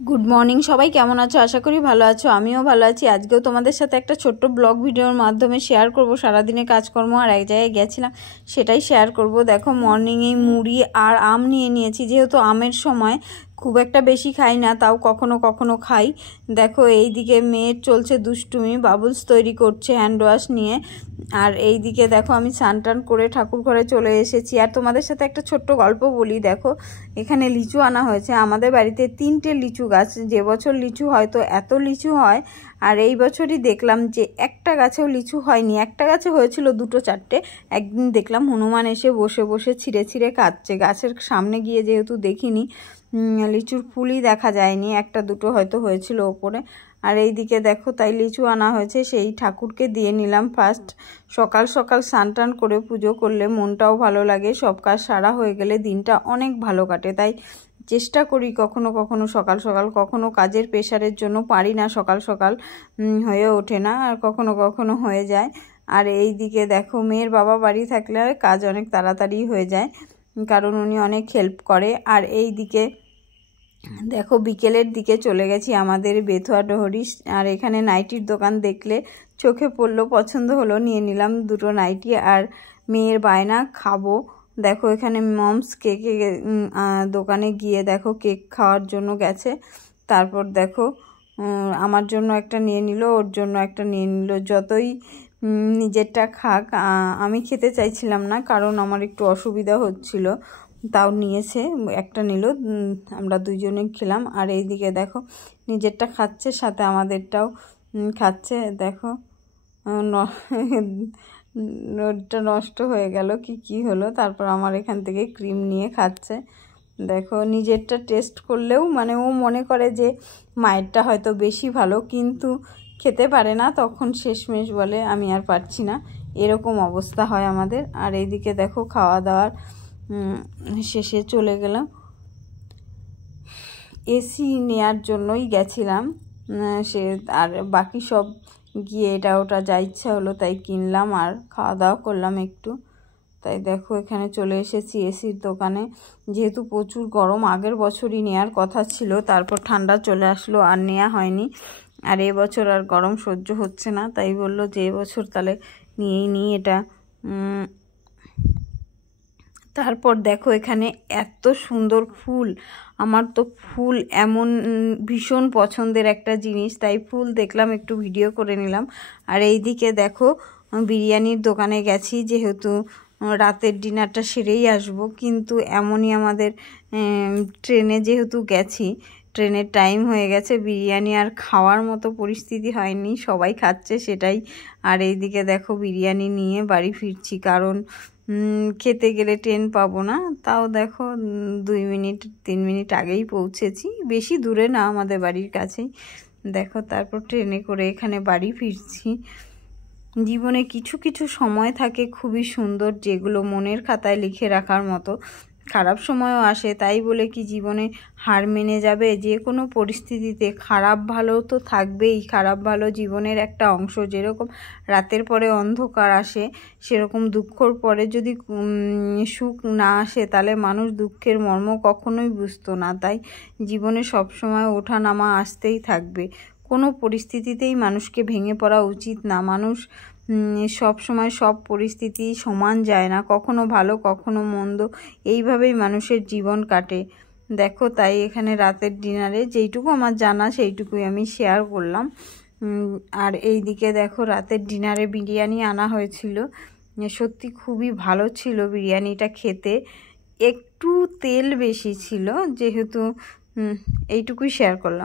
Good morning সবাই, কেমন আছো? আশা করি ভালো আছো। আমিও ভালো আছি। আজকেও তোমাদের সাথে একটা ছোট্ট ব্লগ ভিডিওর মাধ্যমে শেয়ার করব সারাদিনের কাজকর্ম আর এক জায়গায় গেছিলাম সেটাই শেয়ার করব। দেখো মর্নিংয়ে মুড়ি আর আম নিয়ে নিয়েছি, যেহেতু আমের সময় খুব একটা বেশি খাই না, তাও কখনো কখনো খাই। দেখো এই দিকে মেয়ের চলছে দুষ্টুমি, বাবলস তৈরি করছে হ্যান্ড ওয়াশ নিয়ে। আর এই দিকে দেখো আমি স্নান টান করে ঠাকুর ঘরে চলে এসেছি। আর তোমাদের সাথে একটা ছোট্ট গল্প বলি। দেখো এখানে লিচু আনা হয়েছে। আমাদের বাড়িতে 3টে লিচু গাছ, যে বছর লিচু হয়তো এত লিচু হয়, আর এই বছরই দেখলাম যে একটা গাছেও লিচু হয়নি। একটা গাছে হয়েছিল 2-4টে। একদিন দেখলাম হনুমান এসে বসে বসে ছিঁড়ে ছিঁড়ে খাচ্ছে। গাছের সামনে গিয়ে যেহেতু দেখিনি, লিচুর ফুলই দেখা যায়নি, 1-2 হয়তো হয়েছিল ওপরে। আর এই দিকে দেখো তাই লিচু আনা হয়েছে, সেই ঠাকুরকে দিয়ে নিলাম ফার্স্ট। সকাল সকাল স্নান টান করে পুজো করলে মনটাও ভালো লাগে, সব কাজ সারা হয়ে গেলে দিনটা অনেক ভালো কাটে। তাই চেষ্টা করি কখনো কখনো সকাল সকাল, কখনো কাজের প্রেশারের জন্য পারি না, সকাল সকাল হয়ে ওঠে না, আর কখনো কখনো হয়ে যায়। আর এই দিকে দেখো মেয়ের বাবা বাড়ি থাকলে কাজ অনেক তাড়াতাড়ি হয়ে যায়, কারণ উনি অনেক হেল্প করে। আর এই দিকে দেখো বিকেলের দিকে চলে গেছি আমাদের বেথুয়া ডহরি। আর এখানে নাইটির দোকান দেখলে চোখে পড়লো, পছন্দ হলো, নিয়ে নিলাম 2টো নাইটি। আর মেয়ের বায়না খাবো। দেখো এখানে মমস কেকে দোকানে গিয়ে দেখো কেক খাওয়ার জন্য গেছে। তারপর দেখো আমার জন্য একটা নিয়ে নিল, ওর জন্য একটা নিয়ে নিল। যতই নিজেরটা খাক, আমি খেতে চাইছিলাম না কারণ আমার একটু অসুবিধা হচ্ছিল, তাও নিয়েছে, একটা নিল, আমরা দুজনে খেলাম। আর এই দিকে দেখো নিজেরটা খাচ্ছে, সাথে আমাদেরটাও খাচ্ছে। দেখো নোটটা নষ্ট হয়ে গেল কি হলো, তারপর আমার এখান থেকে ক্রিম নিয়ে খাচ্ছে। দেখো নিজেরটা টেস্ট করলেও মানে ও মনে করে যে মায়েরটা হয়তো বেশি ভালো, কিন্তু খেতে পারে না, তখন শেষমেশ বলে আমি আর পারছি না, এরকম অবস্থা হয় আমাদের। আর এইদিকে দেখো খাওয়া দাওয়ার শেষে চলে গেলাম, এসি নেয়ার জন্যই গেছিলাম সে। আর বাকি সব গিয়ে এটা ওটা যা ইচ্ছা হলো তাই কিনলাম আর খাওয়া দাওয়া করলাম একটু। তাই দেখো এখানে চলে এসেছি এসির দোকানে, যেহেতু প্রচুর গরম, আগের বছরই নেওয়ার কথা ছিল, তারপর ঠান্ডা চলে আসলো আর নেওয়া হয়নি। আর এবছর আর গরম সহ্য হচ্ছে না, তাই বললো যে এবছর তাহলে নিয়েই নিই এটা। তারপর দেখো এখানে এত সুন্দর ফুল, আমার তো ফুল এমন ভীষণ পছন্দের একটা জিনিস, তাই ফুল দেখলাম একটু ভিডিও করে নিলাম। আর এই দিকে দেখো বিরিয়ানির দোকানে গেছি, যেহেতু রাতের ডিনারটা সেরেই আসবো, কিন্তু এমনই আমাদের ট্রেনে যেহেতু গেছি, ট্রেনের টাইম হয়ে গেছে, বিরিয়ানি আর খাওয়ার মতো পরিস্থিতি হয়নি, সবাই খাচ্ছে সেটাই। আর এই দিকে দেখো বিরিয়ানি নিয়ে বাড়ি ফিরছি, কারণ খেতে গেলে ট্রেন পাবো না। তাও দেখো 2-3 মিনিট আগেই পৌঁছেছি, বেশি দূরে না, আমাদের বাড়ির কাছেই। দেখো তারপর ট্রেনে করে এখানে বাড়ি ফিরছি। জীবনে কিছু কিছু সময় থাকে খুবই সুন্দর, যেগুলো মনের খাতায় লিখে রাখার মতো। খারাপ সময়ও আসে, তাই বলে কি জীবনে হার মেনে যাবে? যে কোনো পরিস্থিতিতে খারাপ ভালো তো থাকবেই, খারাপ ভালো জীবনের একটা অংশ। যেরকম রাতের পরে অন্ধকার আসে, সেরকম দুঃখর পরে যদি সুখ না আসে, তাহলে মানুষ দুঃখের মর্ম কখনোই বুঝতো না। তাই জীবনে সবসময় ওঠা নামা আসতেই থাকবে, কোনো পরিস্থিতিতেই মানুষকে ভেঙে পড়া উচিত না। মানুষ সব সময় সব পরিস্থিতি সমান যায় না, কখনো ভালো কখনো মন্দ, এইভাবেই মানুষের জীবন কাটে। দেখো তাই এখানে রাতের ডিনারে যেইটুকু আমার জানা সেইটুকুই আমি শেয়ার করলাম। আর এই দিকে দেখো রাতের ডিনারে বিরিয়ানি আনা হয়েছিল, সত্যি খুবই ভালো ছিল বিরিয়ানিটা খেতে, একটু তেল বেশি ছিল, যেহেতু এইটুকুই শেয়ার করলাম।